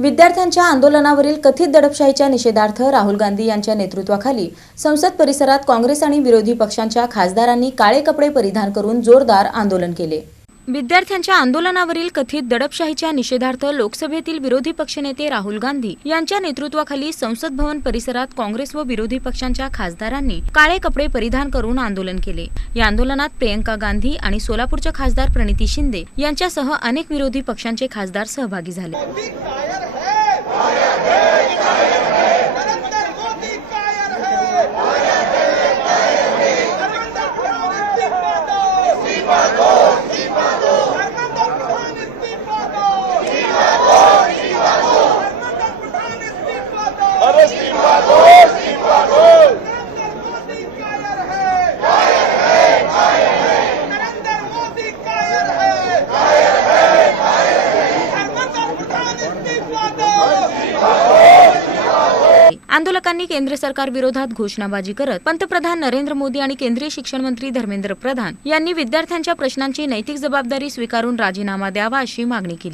विद्यार्थ्यांच्या आंदोलनावरील कथित दडपशाहीच्या निषेधार्थ राहुल गांधी यांच्या नेतृत्वाखाली संसद परिसरात काँग्रेस आणि विरोधी पक्षांच्या खासदारांनी काळे कपडे परिधान करून जोरदार आंदोलन केले। विद्यार्थ्यांच्या आंदोलनावरील कथित दडपशाहीच्या निषेधार्थ लोकसभेतील विरोधी पक्षनेते राहुल गांधी यांच्या नेतृत्वाखाली संसद भवन परिसरात काँग्रेस व विरोधी पक्षांच्या खासदारांनी काळे कपडे परिधान करून आंदोलन केले। या आंदोलनात प्रियंका गांधी आणि सोलापूरच्या खासदार प्रणिती शिंदे यांच्यासह अनेक विरोधी पक्षांचे खासदार सहभागी झाले। आंदोलकांनी केंद्र सरकार विरोधात घोषणाबाजी करत पंतप्रधान नरेंद्र मोदी आणि केंद्रीय शिक्षण मंत्री धर्मेंद्र प्रधान यांनी विद्यार्थ्यांच्या प्रश्नांची नैतिक जबाबदारी स्वीकारून राजीनामा द्यावा अशी मागणी केली।